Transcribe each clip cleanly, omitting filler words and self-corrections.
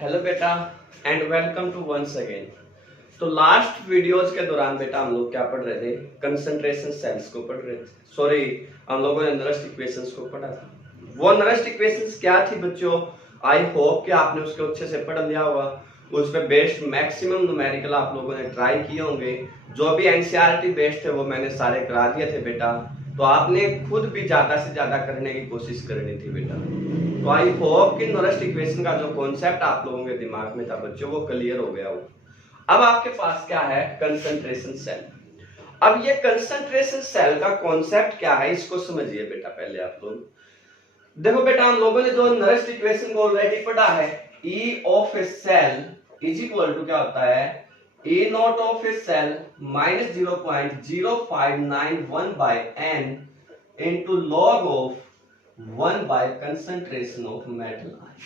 Hello बेटा and welcome to once again. तो last videos के दौरान बेटा हम लोग क्या पढ़ रहे थे? कंसंट्रेशन सेल्स को पढ़ रहे थे। सॉरी, हम लोगों ने नरस्ट इक्वेशंस को पढ़ा था। वो नरस्ट इक्वेशंस क्या थी बच्चों? आई होप कि आपने उसको अच्छे से पढ़ लिया होगा। उस पे बेस्ड मैक्सिमम न्यूमेरिकल आप लोगों ने ट्राई किए होंगे। जो भी एनसीईआरटी बेस्ड थे वो मैंने सारे करा दिए थे बेटा। तो आपने खुद भी ज्यादा से ज्यादा करने की कोशिश करनी थी बेटा। तो आई होप कि नॉरेस्ट इक्वेशन का जो कॉन्सेप्ट आप लोगों के दिमाग में था बच्चों वो क्लियर हो गया हो। अब आपके पास क्या है? Concentration cell. अब ये कंसंट्रेशन सेल का कॉन्सेप्ट क्या है इसको समझिए बेटा। पहले आप लोग देखो बेटा, हम लोगों ने जो नॉरेस्ट इक्वेशन को ऑलरेडी पढ़ा है, E of a cell is equal to क्या होता है? E nought of a cell minus 0.0591 by n into log of 1 by concentration of metal ion.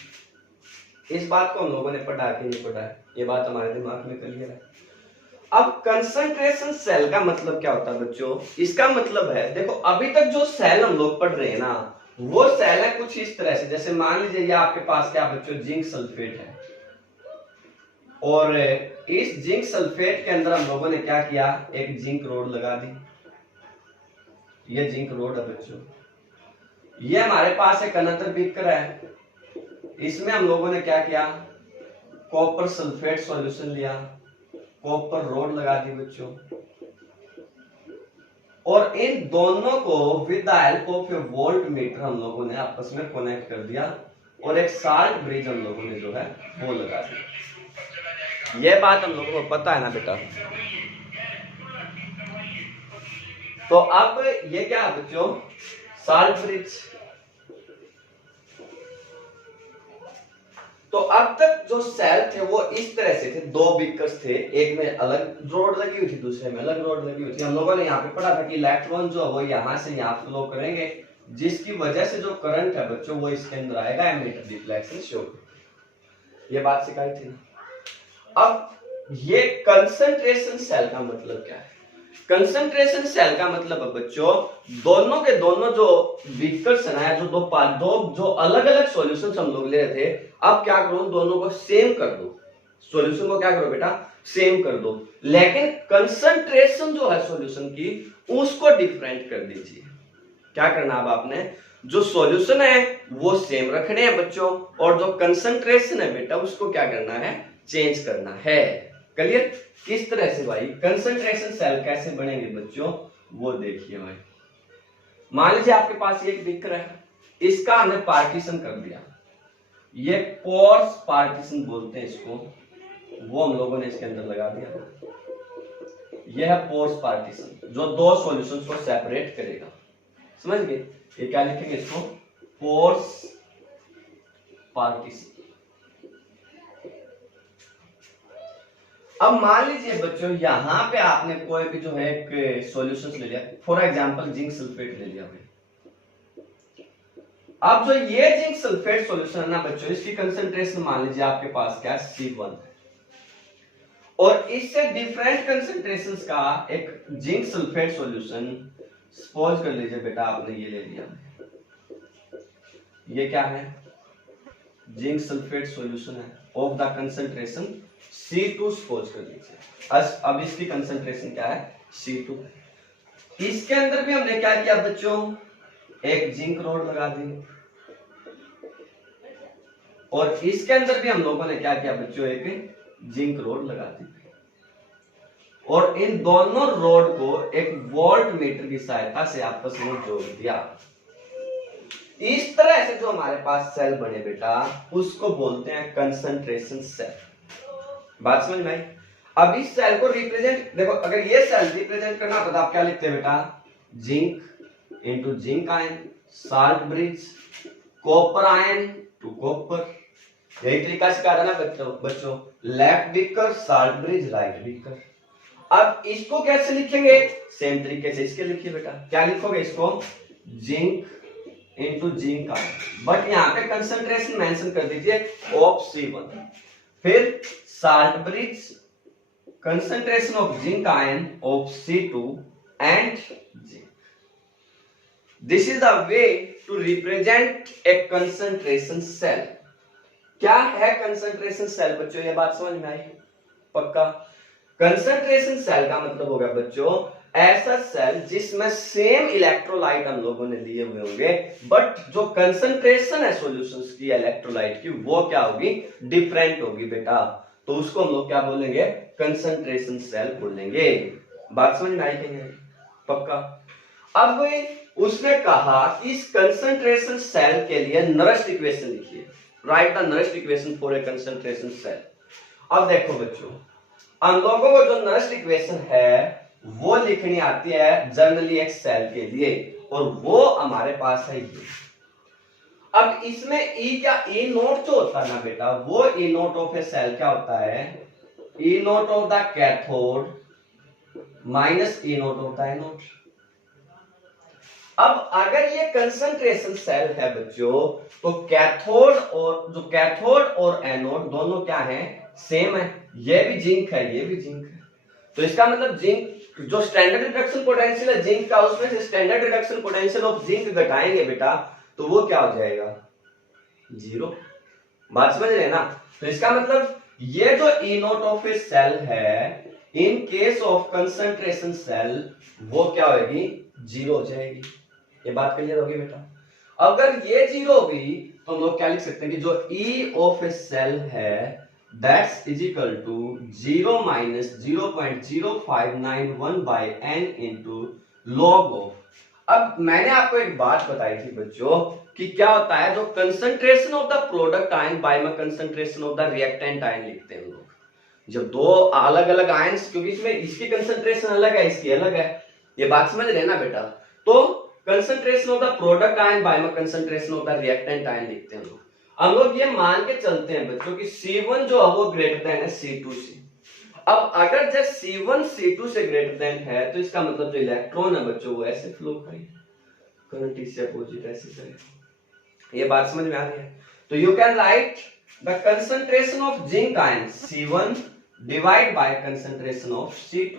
इस बात को हम लोगों ने पढ़ा कि नहीं पढ़ा है? ये बात हमारे दिमाग में क्लियर है। अब कंसंट्रेशन सेल का मतलब क्या होता है बच्चों? इसका मतलब है, देखो अभी तक जो सेल हम लोग पढ़ रहे हैं ना, वो सेल है कुछ इस तरह से। जैसे मान लीजिए ये आपके पास क्या बच्चों? जिंक सल्फेट है। और इस जिंक सल्फेट के अंदर हम लोगों ने क्या किया? एक जिंक रोड लगा दी। ये जिंक रोड है बच्चों। ये हमारे पास एक अनदर बीकर है। इसमें हम लोगों ने क्या किया? कॉपर सल्फेट सॉल्यूशन लिया, कॉपर रोड लगा दी बच्चों। और इन दोनों को with the help of A volt meter हम लोगों ने आपस में कनेक्ट कर दिया और एक साल्ट ब्रिज हम लोगों ने जो है वो लगा दिया। ये बात हम लोगों को पता है ना बेटा? तो अब ये क्या है बच्चों? Salt bridge. तो अब तक जो सेल थे वो इस तरह से थे। दो बीकर्स थे, एक में अलग रोड लगी हुई थी, दूसरे में अलग रोड लगी हुई थी। हम लोगों ने यहाँ पे पढ़ा था कि इलेक्ट्रॉन जो है वो यहाँ से यहाँ फ्लो करेंगे, जिसकी वजह से जो करंट है बच्चों वो इसके अंदर आएगा, एमीटर डिफ्लेक्शन शो। ये बात सिखाई थी ना। अब ये कंसंट्रेशन सेल का मतलब क्या है? कंसंट्रेशन सेल का मतलब है बच्चों, दोनों के दोनों जो बीकर्स है, जो दो जो अलग अलग सॉल्यूशंस हम लोग ले रहे थे, अब क्या करो? दोनों को सेम कर दो। सॉल्यूशन को क्या करो बेटा? सेम कर दो। लेकिन कंसंट्रेशन जो है सॉल्यूशन की उसको डिफरेंट कर दीजिए। क्या करना? अब आपने जो सॉल्यूशन है वो सेम रखने हैं बच्चों, और जो कंसंट्रेशन है बेटा उसको क्या करना है? चेंज करना है। क्लियर? किस तरह से भाई कंसंट्रेशन सेल कैसे बनेंगे बच्चों वो देखिए भाई। मान लीजिए आपके पास एक बीकर है, इसका हमने पार्टीशन कर दिया। ये पोर्स पार्टीशन बोलते हैं इसको, वो हम लोगों ने इसके अंदर लगा दिया। यह है पोर्स पार्टीशन जो दो सॉल्यूशंस को सेपरेट करेगा। समझ गए? ये क्या लिखेंगे इसको? Pores partition. अब मान लीजिए बच्चों यहां पे आपने कोई भी जो है एक सॉल्यूशंस ले लिया, फॉर एग्जांपल जिंक सल्फेट ले लिया भाई। अब जो ये जिंक सल्फेट सॉल्यूशन है ना बच्चों, इसकी कंसंट्रेशन मान लीजिए आपके पास क्या? C1 है। और इससे डिफरेंट कंसंट्रेशंस का एक जिंक सल्फेट सॉल्यूशन, सपोज कर लीजिए बेटा आपने ये ले लिया। ये क्या है? जिंक सल्फेट सॉल्यूशन है of the concentration C2, suppose कर लीजिए। अब इसकी कंसंट्रेशन क्या है? C2। इसके अंदर भी हमने क्या किया बच्चों? एक जिंक रोड लगा दी। और इसके अंदर भी हम लोगों ने क्या किया बच्चों? एक जिंक रोड लगा दी। और इन दोनों रोड को एक वोल्ट मीटर की सहायता से आपस में जोड़ दिया। इस तरह से जो हमारे पास सेल बने बेटा उसको बोलते हैं कंसंट्रेशन सेल। बात समझ में आई? अब इस सेल को रिप्रेजेंट, देखो अगर ये सेल रिप्रेजेंट करना होता तो आप क्या लिखते हैं बेटा? Zinc into zinc ion, salt bridge, copper ion to copper. यही तरीका सिखा रहा ना बच्चों। Left beaker, salt bridge, right beaker. अब इसको कैसे लिखेंगे? सेम तरीके से इसके लिखिए बेटा। क्या लिखोगे इसको? Zinc into zinc ion, but यहाँ पे कंसंट्रेशन मेंशन कर दीजिए ऑफ C1। फिर salt bridge, concentration of zinc ion of C2 and zinc. This is the way to represent a concentration cell. क्या है कंसंट्रेशन सेल बच्चों, ये बात समझ में आई पक्का। कंसंट्रेशन सेल का मतलब हो गया बच्चों ऐसा सेल जिसमें सेम इलेक्ट्रोलाइट हम लोगों ने लिए हुए होंगे, बट जो कंसंट्रेशन है सॉल्यूशंस की इलेक्ट्रोलाइट की वो क्या होगी, डिफरेंट होगी बेटा। तो उसको हम लोग क्या बोलेंगे, कंसंट्रेशन सेल बोलेंगे। बात समझ में आई कि नहीं पक्का। अब उसने कहा कि इस कंसंट्रेशन सेल के लिए नरेस्ट इक्वेशन लिखिए, right the Nernst equation for a concentration cell. अब देखो बच्चों हम लोगों को जो नरेस्ट इक्वेशन है वो लिखनी आती है जनरली एक सेल के लिए, और वो हमारे पास है ये। अब इसमें ई क्या, ई नोट जो होता है ना बेटा, वो E nought of a cell क्या होता है, E nought of the cathode minus E nought of the anode. अब अगर ये कंसंट्रेशन सेल है बच्चों तो कैथोड और एनोड दोनों क्या है, सेम है। ये भी जिंक है, ये भी जिंक है, तो इसका मतलब जिंक जो स्टैंडर्ड रिडक्शन पोटेंशियल है जिंक का, उसमें से standard reduction potential of zinc घटाएंगे बेटा तो वो क्या हो जाएगा, 0। बात समझ रहे हैं ना। तो इसका मतलब ये जो E nought of a cell है in case of concentration cell वो क्या होगी, 0 हो जाएगी। ये बात क्लियर होगी बेटा। अगर ये 0 होगी तो हम लोग क्या लिख सकते हैं कि जो ई ऑफ ए सेल है that's is equal to 0 minus 0.0591 by n into log of। अब मैंने आपको एक बात बताई थी बच्चों कि क्या होता है जो concentration of the product ion by में concentration of the reactant ion लिखते हैं लोग। जब दो अलग अलग आयन्स, क्योंकि इसमें इसकी कंसंट्रेशन अलग है इसकी अलग है, ये बात समझ रहे ना बेटा। तो concentration of the product ion by में concentration of the reactant ion लिखते हैं लोग। हम लोग ये मान के चलते हैं बच्चों कि C1 जो है वो ग्रेटर देन है C2 से। अब अगर जब C1 C2 से ग्रेटर देन है तो इसका मतलब जो इलेक्ट्रॉन है बच्चों वो ऐसे फ्लो करेंगे, करंट इससे अपोजिट ऐसे करेगा। ये बात समझ में आ रही है। तो you can write the concentration of zinc ion C1 divide by concentration of C2।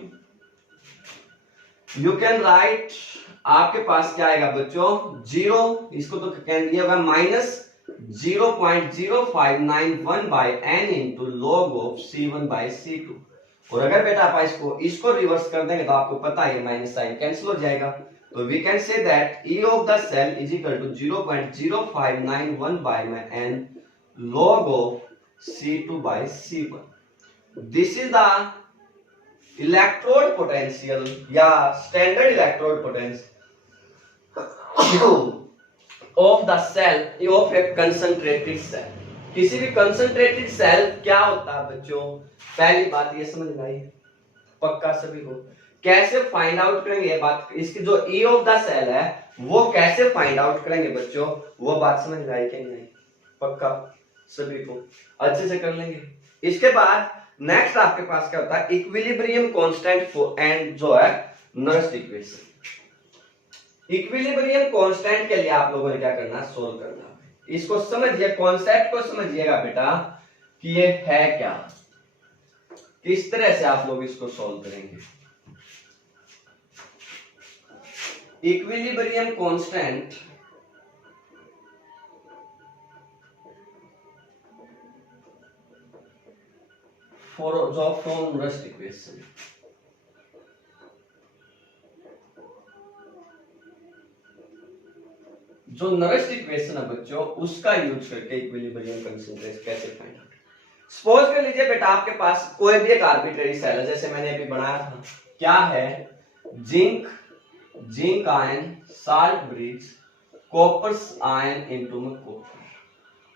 You can write, आपके पास क्या आएगा बच्चों 0, इसको तो कैन दिया होगा minus 0.0591 by n into log of C1 by C2। और अगर बेटा आप इसको रिवर्स कर देंगे तो आपको पता है माइनस साइन कैंसिल हो जाएगा। तो we can say that E of the cell is equal to 0.0591 by n log of C2 by C1। This is the electrode potential या standard electrode potential of the cell of a concentrated cell। किसी भी concentrated cell क्या होता है बच्चों, पहली बात ये समझ में आई पक्का सभी को। कैसे फाइंड आउट करेंगे ये बात, इसकी जो E ऑफ द सेल है वो कैसे फाइंड आउट करेंगे बच्चों, वो बात समझ में आई कि नहीं पक्का सभी को, अच्छे से कर लेंगे। इसके बाद नेक्स्ट आपके पास क्या होता है, इक्विलिब्रियम कांस्टेंट एंड जो है नरेस्ट इक्वेशन। इक्विलिब्रियम कांस्टेंट के लिए आप लोगों ने क्या करना, सोल्व करना। इसको समझिए, कॉन्सेप्ट को समझिएगा बेटा कि ये है क्या, किस तरह से आप लोग इसको सोल्व करेंगे। इक्विलिब्रियम कांस्टेंट फॉर जो फ्रॉम नरेस्ट इक्वेशन। जो नरेस्ट इक्वेशन है बच्चों उसका यूज करके इक्विलिब्रियम कंसंट्रेशन कैसे फाइंड आउट। सपोज कर लीजिए बेटा आपके पास कोई भी एक आर्बिट्रेरी सेल है, जैसे मैंने अभी बनाया था, क्या है zinc ion salt bridge copper ion into में कॉपर।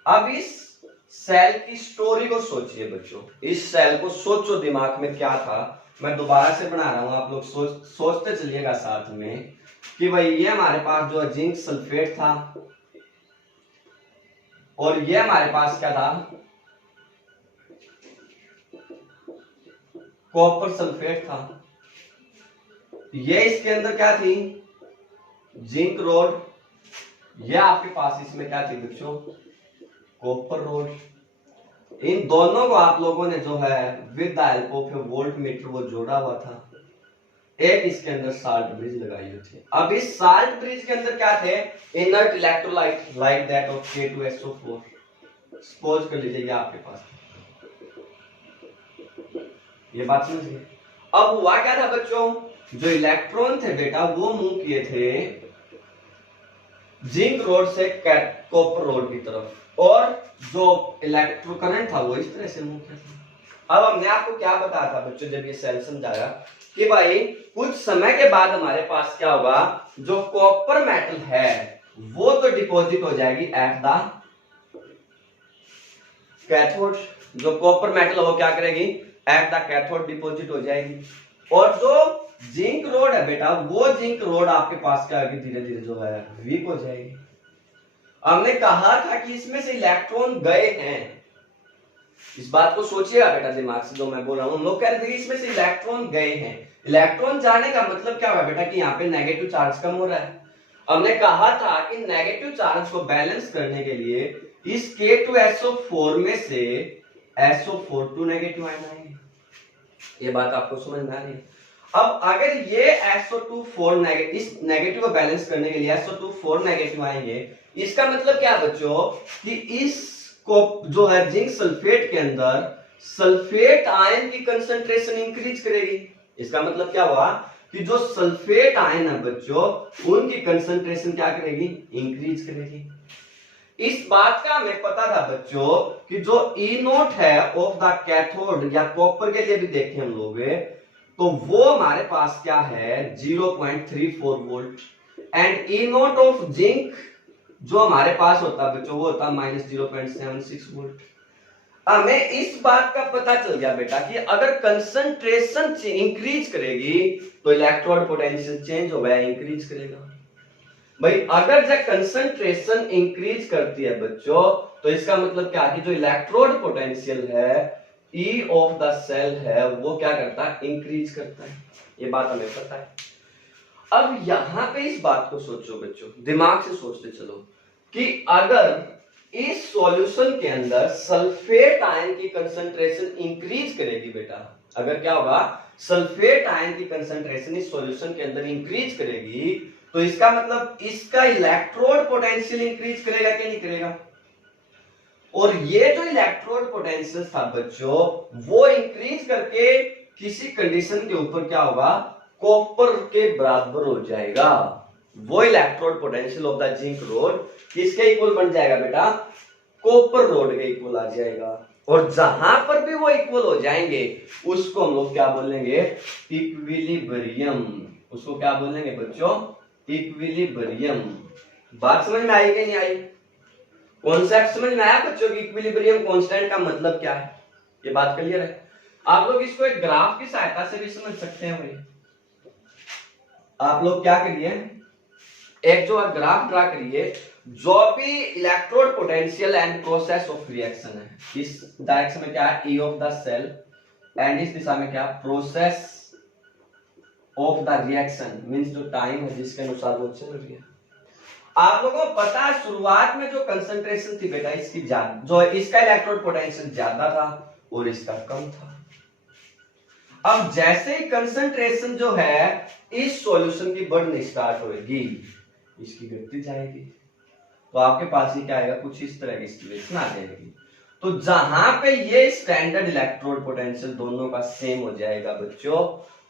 अब इस सेल की स्टोरी को सोचिए बच्चों, इस सेल को सोचो दिमाग में क्या था। मैं दोबारा से बना रहा हूं, आप लोग सोचते चलिएगा साथ में कि भाई ये हमारे पास जो जिंक सल्फेट था और ये हमारे पास क्या था, कॉपर सल्फेट था। ये इसके अंदर क्या थी, जिंक रोड। ये आपके पास इसमें क्या थी बच्चों, कॉपर रोड। इन दोनों को आप लोगों ने जो है with the help of A volt meter वो जोड़ा हुआ था। एक इसके अंदर साल्ट ब्रिज लगाई हुई थी। अब इस साल्ट ब्रिज के अंदर क्या थे, inert electrolyte like that of K2SO4। Suppose कर लीजिए आपके पास, ये बात समझिए। अब हुआ क्या था बच्चों, जो इलेक्ट्रॉन थे बेटा वो मूव किए थे जिंक रोड से कॉपर रोड की तरफ, और जो इलेक्ट्रो करंट था वो इस तरह से मूव किया था। अब हमने आपको क्या बताया था बच्चों जब ये सेल समझाया कि भाई कुछ समय के बाद हमारे पास क्या होगा, जो कॉपर मेटल है वो तो डिपॉजिट हो जाएगी एट द कैथोड, जो कॉपर मेटल वो क्या करेगी एट द कैथोड डिपॉजिट हो जाएगी, और जो जिंक रोड है बेटा वो जिंक रोड आपके पास क्या होगी, धीरे धीरे जो है वीक हो जाएगी। हमने कहा था कि इसमें से इलेक्ट्रॉन गए हैं, इस बात को सोचिएगा बेटा दिमाग से जो मैं बोल रहा हूं। हम लोग कह रहे थे इसमें से इलेक्ट्रॉन गए हैं, इलेक्ट्रॉन जाने का मतलब क्या हुआ बेटा कि यहाँ पे नेगेटिव चार्ज कम हो रहा है। हमने कहा था कि नेगेटिव चार्ज को बैलेंस करने के लिए इस K2SO4 में से SO4 नेगेटिव आयन आएंगे, ये बात आपको समझ में आ रही है। अब अगर ये SO2 नेगेटिव, इस नेगेटिव को बैलेंस करने के लिए SO2 नेगेटिव आएंगे, इसका मतलब क्या बच्चों कि इस को जो है जिंक सल्फेट के अंदर सल्फेट आयन की कंसंट्रेशन इंक्रीज करेगी। इसका मतलब क्या हुआ कि जो सल्फेट आयन है बच्चों उनकी कंसंट्रेशन क्या करेगी, इंक्रीज करेगी। इस बात का हमें पता था बच्चों कि जो E0 है ऑफ द कैथोड, या कॉपर के लिए भी देखें हम लोग तो वो हमारे पास क्या है 0.34 volt, and E0 of zinc जो हमारे पास होता है बच्चों वो होता है -0.76 वोल्ट। हमें इस बात का पता चल गया बेटा कि अगर कंसंट्रेशन इंक्रीज करेगी तो इलेक्ट्रोड पोटेंशियल चेंज होगा, इंक्रीज करेगा। भाई अगर जब कंसंट्रेशन इंक्रीज करती है बच्चों तो इसका मतलब क्या कि जो इलेक्ट्रोड पोटेंशियल है E ऑफ द सेल है वो क्या करता है, इंक्रीज करता है, ये बात हमें पता है। अब यहां पे इस बात को सोचो बच्चों, दिमाग से सोचते चलो कि अगर इस सॉल्यूशन के अंदर सल्फेट आयन की कंसंट्रेशन इंक्रीज करेगी बेटा, अगर क्या होगा सल्फेट आयन की कंसंट्रेशन इस सॉल्यूशन के अंदर इंक्रीज करेगी तो इसका मतलब इसका इलेक्ट्रोड पोटेंशियल इंक्रीज करेगा कि नहीं करेगा। और ये जो इलेक्ट्रोड पोटेंशियल था बच्चों वो इंक्रीज करके किसी कंडीशन के ऊपर क्या होगा, कॉपर के बराबर हो जाएगा। वो electrode potential of the zinc road किसके इक्वल बन जाएगा बेटा, कॉपर रोड के इक्वल आ जाएगा। और जहां पर भी वो इक्वल हो जाएंगे उसको हम लोग क्या बोलेंगे, इक्विलिब्रियम। उसको क्या बोलेंगे बच्चों, इक्विलिब्रियम। बात समझ में आई कि नहीं आई, कॉन्सेप्ट समझ में आया बच्चों की इक्विलिब्रियम कांस्टेंट का मतलब क्या है, ये बात क्लियर है। आप लोग इसको एक ग्राफ की सहायता से भी समझ सकते हैं। भाई आप लोग क्या करिए, एक जो ग्राफ ड्रा करिए, जो भी electrode potential and process of reaction है, इस डायरेक्शन में क्या है E of the cell, and इस दिशा में क्या process of the reaction means जो टाइम है जिसके अनुसार वो चल रही है। आप लोगों को पता है शुरुआत में जो कंसंट्रेशन थी बेटा इसकी ज्यादा, जो इसका इलेक्ट्रोड पोटेंशियल ज्यादा था और इसका कम था। अब जैसे ही कंसंट्रेशन जो है इस सॉल्यूशन की बढ़नी स्टार्ट होगी, इसकी गिरती जाएगी, तो आपके पास ही क्या आएगा, कुछ इस तरह की सिचुएशन आ जाएगी। तो जहां पे ये स्टैंडर्ड इलेक्ट्रोड पोटेंशियल दोनों का सेम हो जाएगा बच्चों,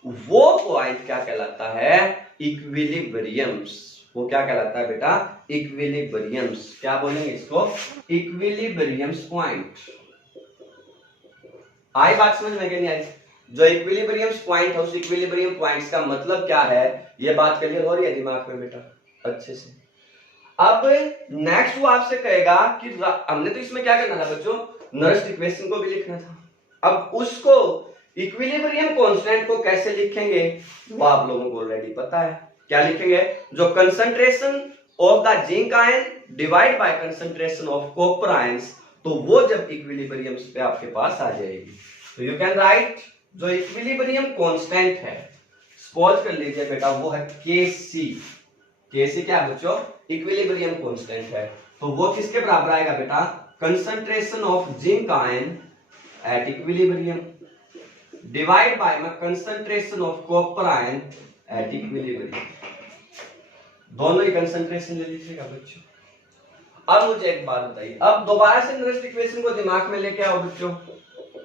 वो पॉइंट क्या कहलाता है, इक्विलिब्रियम्स। वो क्या कहलाता है बेटा, इक्विलिब्रियम्स। क्या बोलेंगे इसको, इक्विलिब्रियम्स पॉइंट। आई बात समझ में कि नहीं आई, जो इक्विलिब्रियम्स पॉइंट है उस इक्विलिब्रियम पॉइंट्स का मतलब क्या है, ये बात क्लियर हो रही है दिमाग में बेटा अच्छे से। अब नेक्स्ट वो आपसे कहेगा कि हमने तो इसमें क्या करना था बच्चों, नर्स्ट इक्वेशन को भी लिखना था। अब उसको इक्विलिब्रियम कांस्टेंट को कैसे लिखेंगे वो आप लोगों को ऑलरेडी पता है। क्या लिखेंगे, जो concentration of the zinc ion divide by concentration of copper ions, तो वो जब इक्विलिब्रियम्स पे आपके पास आ जाएगी तो यू कैन राइट जो इक्विलिब्रियम कांस्टेंट है, सपोज कर लीजिए बेटा वो है Kc। Kc क्या है बच्चों, इक्विलिब्रियम कांस्टेंट है, तो वो किसके बराबर आएगा बेटा, concentration of zinc ion at equilibrium divide by में concentration of copper ion at equilibrium. दोनों ही कंसंट्रेशन ले लीजिएगा बच्चों। अब मुझे एक बात बताइए, अब दोबारा से नरेस्ट इक्वेशन को दिमाग में लेके आओ बच्चों।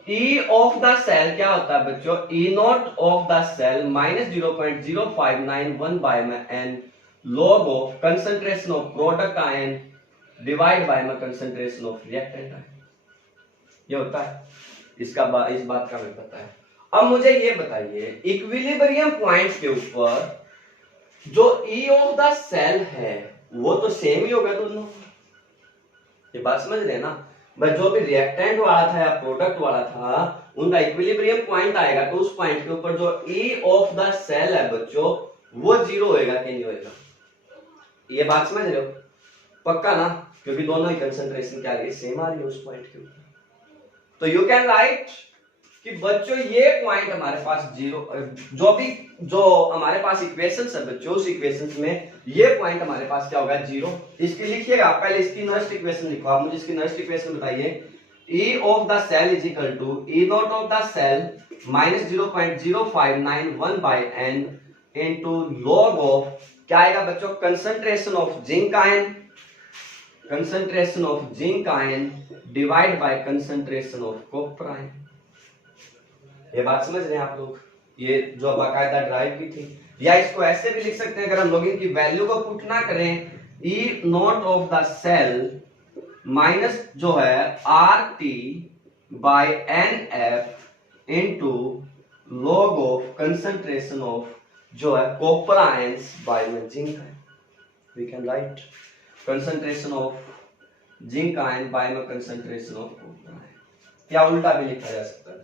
E ऑफ द सेल क्या होता है बच्चों, E nought of the cell minus 0.0591 by में n log of concentration of product ion divide by में कंसंट्रेशन ऑफ रिएक्टेंट आयन, ये होता है। इस बात का हमें पता है। अब मुझे ये बताइए, इक्विलिब्रियम पॉइंट के ऊपर जो E ऑफ द सेल है वो तो सेम ही होगा दोनों, ये बात समझ रहे हैं ना। बस जो भी रिएक्टेंट वाला था या प्रोडक्ट वाला था उनका इक्विलिब्रियम पॉइंट आएगा तो उस पॉइंट के ऊपर जो E ऑफ द सेल है बच्चों वो जीरो होएगा कि नहीं होएगा, ये बात समझ रहे हो पक्का ना, क्योंकि दोनों ही कंसंट्रेशन क्या आ रही है, सेम आ रही है उस पॉइंट के ऊपर। तो यू कैन राइट कि बच्चों ये पॉइंट हमारे पास जीरो, जो हमारे पास इक्वेशंस है बच्चों उस इक्वेशंस में ये पॉइंट हमारे पास क्या होगा, जीरो। इसकी लिखिएगा, पहले इसकी नरेस्ट इक्वेशन लिखो आप, मुझे इसकी नरेस्ट इक्वेशन बताइए। E of the cell is equal to E nought of the cell minus 0.0591 by n into log of क्या आएगा बच्चों, concentration of zinc ion, concentration of zinc ion divide by concentration of copper ion. ये बात समझ रहे हैं आप लोग, ये जो बाकायदा ड्राइव की थी। या इसको ऐसे भी लिख सकते हैं, अगर हम लोग इनकी वैल्यू को पुट ना करें, E nought of the cell minus जो है RT by NF into log of concentration of जो है कॉपर आयंस बाय में zinc ion, we can write concentration of zinc ion by में कंसंट्रेशन ऑफ कॉपर आयन, या उल्टा भी लिखा जा सकता है।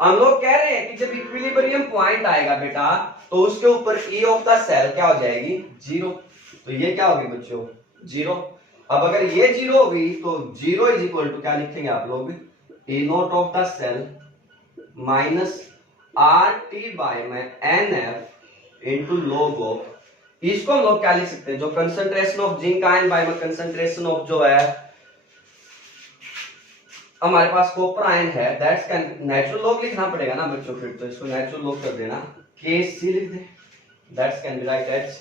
हम लोग कह रहे हैं कि जब इक्विलिब्रियम पॉइंट आएगा बेटा तो उसके ऊपर E ऑफ द सेल क्या हो जाएगी, जीरो। तो ये क्या होगी बच्चों, जीरो। अब अगर ये जीरो होगी तो जीरो इज इक्वल टू क्या लिखेंगे आप लोग, E nought of the cell minus RT by में NF इनटू लॉग ऑफ, इसको हम लोग क्या लिख सकते हैं, जो concentration of zinc ion by में कंसंट्रेशन ऑफ जो है हमारे पास कॉपर आयन है, दैट्स कैन नेचुरल लॉग लिखना पड़ेगा ना बच्चों, फिर तो इसको नेचुरल लॉग कर देना, Kc लिख दे, that's can be write as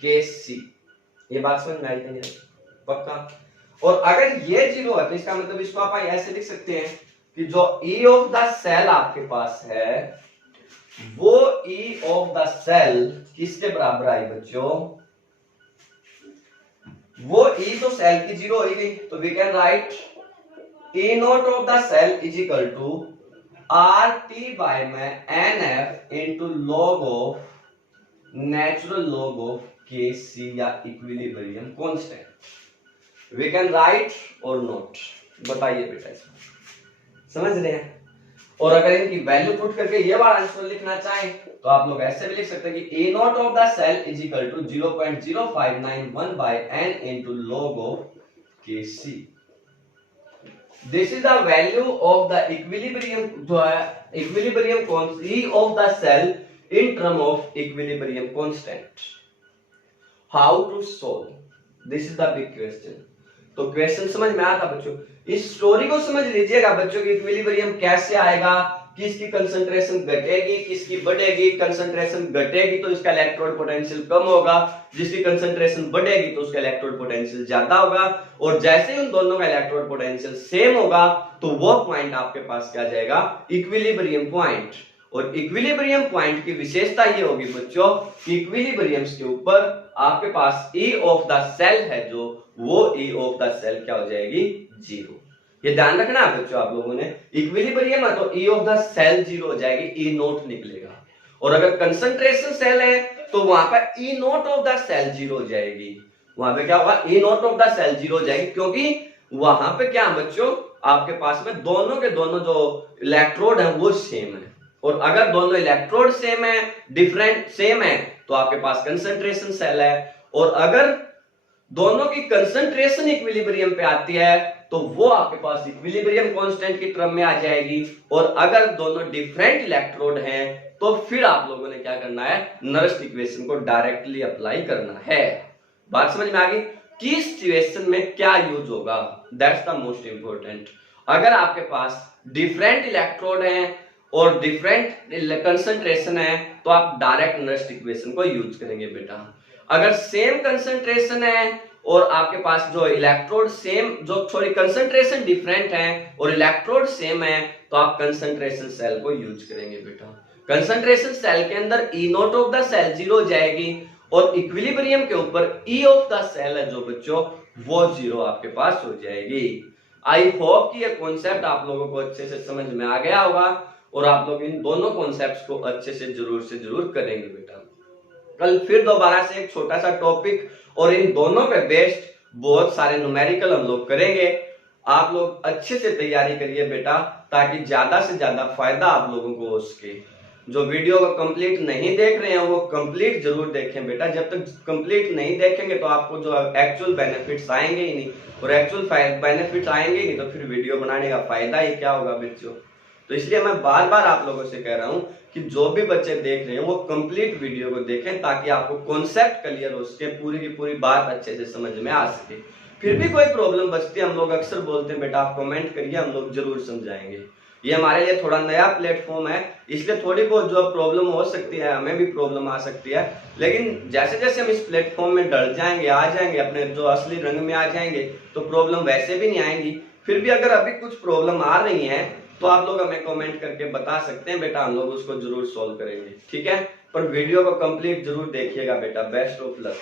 Kc। ये बात समझ में आई कि नहीं पक्का। और अगर ये जीरो है तो इसका मतलब इसको आप ऐसे लिख सकते हैं कि जो E ऑफ द सेल आपके पास है वो E ऑफ द सेल किसके बराबर आई बच्चों, वो E तो सेल की जीरो हो गई, तो we can write E nought of the cell is equal to RT by में NF into log of natural log of Kc या equilibrium constant. We can write और नॉट, बताइए बेटा इसमें समझ रहे हैं। और अगर इनकी वैल्यू पुट करके ये वाला आंसर लिखना चाहें तो आप लोग ऐसे भी लिख सकते हैं कि A nought of the cell is equal to 0.0591 by n into log of Kc। This is the value of the equilibrium जो है equilibrium constant E of the cell in term of equilibrium constant. How to solve? This is the big question. तो question समझ में आता बच्चों, इस story को समझ लीजिएगा बच्चों कि इक्विलिब्रियम कैसे आएगा, किसकी कंसंट्रेशन घटेगी किसकी बढ़ेगी, कंसंट्रेशन घटेगी तो इसका इलेक्ट्रोड पोटेंशियल कम होगा, जिसकी कंसंट्रेशन बढ़ेगी तो उसका इलेक्ट्रोड पोटेंशियल ज्यादा होगा, और जैसे ही उन दोनों का इलेक्ट्रोड पोटेंशियल सेम होगा तो वो पॉइंट आपके पास क्या जाएगा, इक्विलिब्रियम पॉइंट। और इक्विलिब्रियम पॉइंट की विशेषता ये होगी बच्चों कि इक्विलिब्रियम्स के ऊपर आपके पास E ऑफ द सेल है जो वो E ऑफ द सेल क्या हो जाएगी, जीरो। ये ध्यान रखना है बच्चों आप लोगों ने, इक्विलिब्रियम है तो E of the cell zero हो जाएगी, E नोट निकलेगा। और अगर कंसंट्रेशन सेल है तो वहां पर E nought of the cell zero हो जाएगी, वहां पे क्या होगा, E nought of the cell zero हो जाएगी, क्योंकि वहां पे क्या बच्चों आपके पास में दोनों के दोनों जो इलेक्ट्रोड है वो सेम है, और अगर दोनों इलेक्ट्रोड सेम है, डिफरेंट सेम है तो आपके पास कंसंट्रेशन सेल है, और अगर दोनों की कंसंट्रेशन इक्विलिब्रियम पे आती है तो वो आपके पास इक्विलिब्रियम कांस्टेंट की टर्म में आ जाएगी, और अगर दोनों डिफरेंट इलेक्ट्रोड हैं तो फिर आप लोगों ने क्या करना है, नरेस्ट इक्वेशन को डायरेक्टली अप्लाई करना है। बात समझ में आ गई, किस सिचुएशन में क्या यूज होगा, दैट्स द मोस्ट इंपोर्टेंट। अगर आपके पास डिफरेंट इलेक्ट्रोड हैं और डिफरेंट कंसंट्रेशन है तो आप डायरेक्ट नरेस्ट इक्वेशन को यूज करेंगे बेटा। अगर सेम कंसंट्रेशन है और आपके पास जो इलेक्ट्रोड सेम, जो थोड़ी कंसंट्रेशन डिफरेंट है और इलेक्ट्रोड सेम है, तो आप कंसंट्रेशन सेल को यूज करेंगे बेटा। कंसंट्रेशन सेल के अंदर ई नोट ऑफ द सेल 0 हो जाएगी और इक्विलिब्रियम के ऊपर ई ऑफ द सेल है जो बच्चों वो 0 आपके पास हो जाएगी। आई होप कि ये कॉन्सेप्ट आप लोगों को अच्छे से समझ में आ गया होगा और आप लोग इन दोनों कॉन्सेप्ट्स को अच्छे से जरूर करेंगे बेटा। कल फिर दोबारा से एक छोटा सा टॉपिक और इन दोनों पे बेस्ड बहुत सारे न्यूमेरिकल हम लोग करेंगे। आप लोग अच्छे से तैयारी करिए बेटा, ताकि ज्यादा से ज्यादा फायदा आप लोगों को हो सके। जो वीडियो को कंप्लीट नहीं देख रहे हैं वो कंप्लीट जरूर देखें बेटा। जब तक कंप्लीट नहीं देखेंगे तो आपको जो एक्चुअल बेनिफिट्स आएंगे ही नहीं, और एक्चुअल बेनिफिट्स आएंगे ही नहीं तो फिर वीडियो बनाने का फायदा ही क्या होगा बच्चों। तो इसलिए मैं बार बार आप लोगों से कह रहा हूं कि जो भी बच्चे देख रहे हैं वो कंप्लीट वीडियो को देखें, ताकि आपको कॉन्सेप्ट क्लियर हो सके, पूरी की पूरी बात अच्छे से समझ में आ सके। फिर भी कोई प्रॉब्लम बचती है, हम लोग अक्सर बोलते हैं बेटा आप कमेंट करिए, हम लोग जरूर समझाएंगे। ये हमारे लिए थोड़ा नया प्लेटफॉर्म है, इसलिए थोड़ी बहुत जो प्रॉब्लम हो सकती है, हमें भी प्रॉब्लम आ सकती है, लेकिन जैसे जैसे हम इस प्लेटफॉर्म में डल जाएंगे, आ जाएंगे, अपने जो असली रंग में आ जाएंगे, तो प्रॉब्लम वैसे भी नहीं आएंगी। फिर भी अगर अभी कुछ प्रॉब्लम आ रही है तो आप लोग हमें कमेंट करके बता सकते हैं बेटा, हम लोग उसको जरूर सॉल्व करेंगे, ठीक है। पर वीडियो को कंप्लीट जरूर देखिएगा बेटा। Best of luck.